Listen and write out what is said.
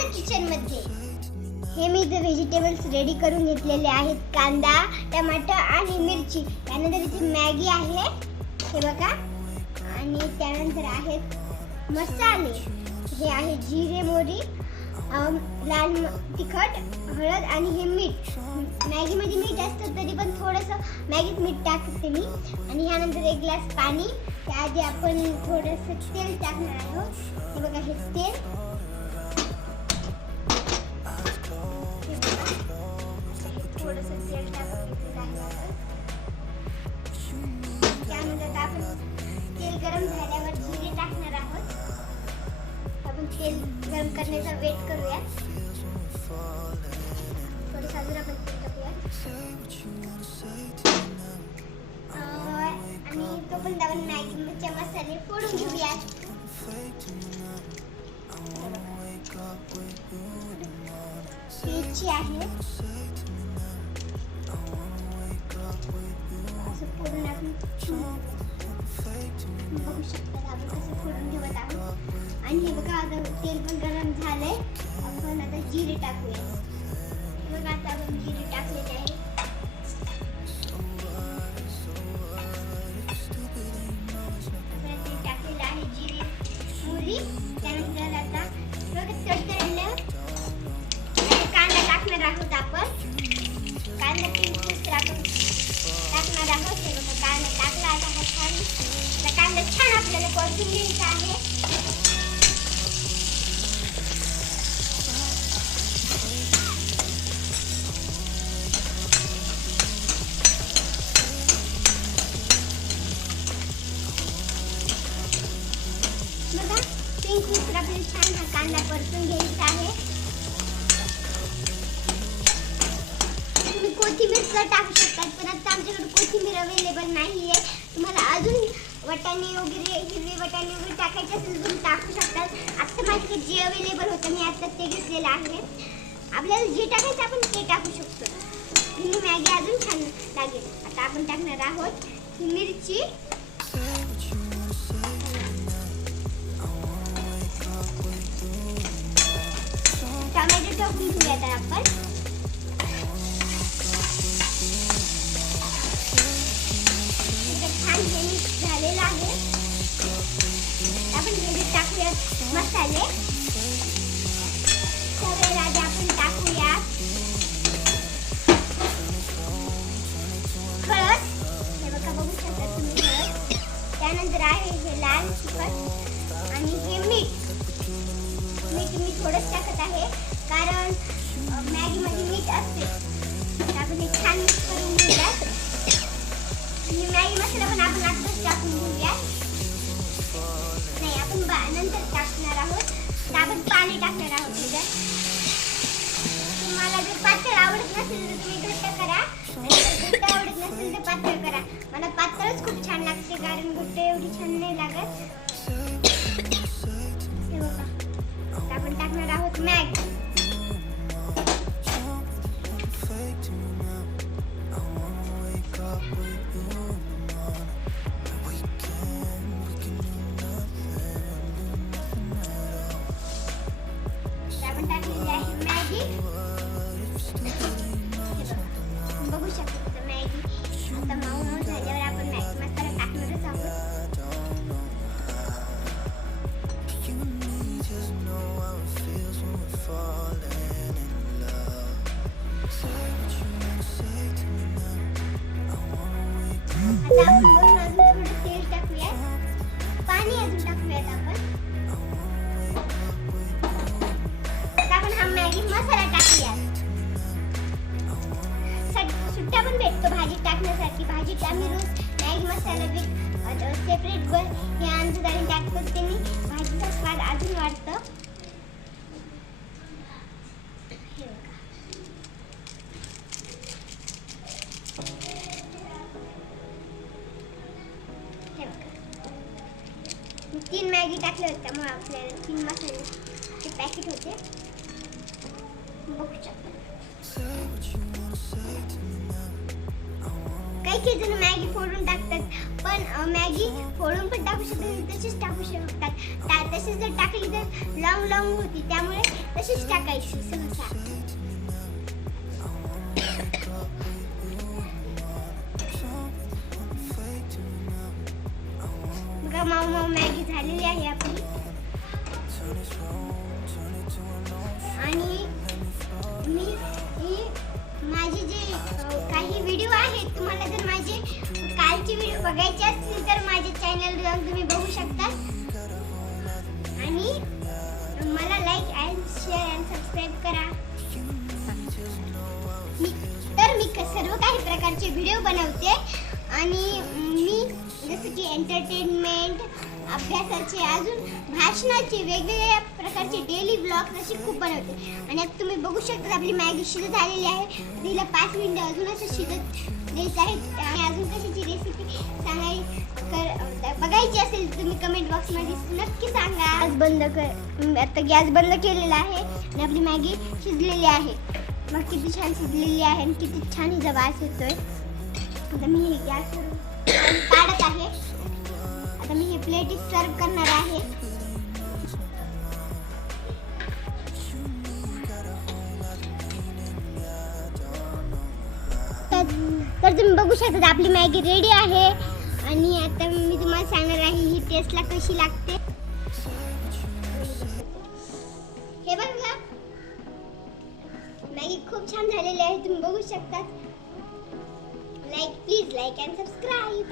माझ्या किचन मध्ये. हे मी इथे व्हेजिटेबल्स रेडी करून घेतलेले आहेत. कांदा, टमाटर आणि मिरची. त्यानंतर इथे मॅगी आहे, हे बघा. आणि त्यानंतर आहेत मसाले. हे आहे जिरे, मोहरी, लाल तिखट, हळद आणि हे मीठ. मॅगीमध्ये मीठ असतं तरी पण थोडंसं मॅगीत मीठ टाकते मी. आणि ह्यानंतर एक ग्लास पाणी. त्याआधी आपण थोडंसं तेल टाकणार आहोत. हे बघा, हे तेल. थोडंसं तेल टाकून त्यानंतर आपण तेल गरम झाल्यावर जिरे टाकणार आहोत. आपण तेल गरम करण्याचा वेट करूया. थोडंसं अजून आपण तेल टाकूया. आणि तोपर्यंत आपण मॅगीचे मसाले फोडून घेऊया. मिरची आहे, असं फोडून आपण बघू शकता आपण कसं फोडून ठेवत आहोत. आणि हे बघा, आता तेल पण गरम झालंय. आपण आता जिरे टाकूया. बघा, आता आपण जिरे टाकलेले आहे. टाकलेलं आहे जिरे, मोहरी. त्यानंतर आता तडतडलं कांदा टाकणार आहोत आपण. कांदा 3 पीस टाकणार आहोत. हे बघा, कांदा टाकला. आता छान कांदा छान आपल्याला परतून घ्यायचा आहे. बघा, 3 पीस आपल्याला छान हा कांदा परतून घ्यायचा आहे. तुम्ही कोथिंबीर टाकू शकता, पण आता आमच्याकडे कोथिंबीर अवेलेबल नाहीये. तुम्हाला अजून वाटाणे वगैरे, हिरवे वाटाणे वगैरे टाकायचे असेल तुम्ही टाकू शकता. आता माझ्याकडे जे अवेलेबल होतं मी आता ते घेतलेलं आहे. आपल्याला जे टाकायचं आपण ते टाकू शकतो. ही मॅगी अजून छान लागेल. आता आपण टाकणार आहोत ही मिरची. टोमॅटो टाकून घेऊयात आपण. छान हे मिक्स झालेलं आहे. आपण हे टाकूयात मसाले. सगळे आधी आपण टाकूयात हळद. हे बघा, बघू शकता तुम्ही हळद. त्यानंतर आहे हे लाल तिखट आणि हे मीठ. मीठ मी थोडंच टाकत आहे कारण मॅगीमध्ये मीठ असते. तर आपण हे छान मिक्स करून घेऊयात. आणि मॅगी मसाला पण आपण आताच टाकून घेऊयात. नाही, आपण नंतर टाकणार आहोत. तर आपण पाणी टाकणार आहोत त्याच्यात. तुम्हाला जर पातळ आवडत नसेल तर तुम्ही घट्ट करा. आणि घट्ट आवडत नसेल तर पातळ करा. मला पातळच खूप छान लागते कारण घट्ट एवढी छान नाही लागत. हे बघा, आता आपण टाकणार आहोत मॅगी. आपण टाकलेली आहे मॅगी. बघू शकता मॅगी आता मऊ झाल्यावर आपण मॅगी मसाला टाकणारच आहोत. आता आपण वरून अजून थोडं तेल टाकूयात. पाणी अजून टाकूयात आपण. आता आपण हा मॅगी मसाला टाकूयात. सुट्टा पण भेटतो भाजी टाकण्यासाठी. भाजीत आम्ही रोज मॅगी मसाला सेपरेट हे आणतो आणि टाकतो. त्यांनी भाजीचा स्वाद अजून वाढतो. मी 3 मॅगी टाकले होते त्यामुळे आपल्याला 3 मसाल्याचे पॅकेट होते. बघू शकता. काही जण मॅगी फोडून टाकतात पण मॅगी फोडून पण टाकू शकतात, तशीच टाकू शकतात. तशीच जर टाकली तर लॉंग होती, त्यामुळे तशीच टाकायची सहसा. बघा माऊ मॅगी झालेली आहे आपली. आणि मी माझे जे काही व्हिडिओ आहेत, तुम्हाला जर माझे कालचे व्हिडिओ बघायचे असतील तर माझ्या चॅनल जाऊन तुम्ही बघू शकता. आणि मला like and share and subscribe करा. मी सर्व काही प्रकारचे व्हिडिओ बनवते आणि मी जसं की एंटरटेनमेंट, अभ्यासाचे, अजून भाषणाचे, वेगवेगळ्या प्रकारचे डेली ब्लॉग असे खूप बनवते. आणि आता तुम्ही बघू शकता आपली मॅगी शिजत झालेली आहे. तिला 5 मिनिटं अजून असं शिजत द्यायचं आहे. आणि अजून कशाची रेसिपी बघायची असेल तुम्ही कमेंट बॉक्समध्ये नक्की सांगा. आता गॅस बंद केलेला आहे आणि आपली मॅगी शिजलेली आहे. मग किती छान शिजलेली आहे आणि किती छान हिचा वास येतोय. आता मी हे गॅसवरून काढत आहे. आता मी हे प्लेट सर्व करणार आहे. तर तुम्ही बघू शकता आपली मॅगी रेडी आहे. आणि आता मी तुम्हाला सांगणार आहे ही टेस्टला कशी लागते. हे बघा मॅगी खूप छान झालेली आहे, तुम्ही बघू शकता. Please like and subscribe.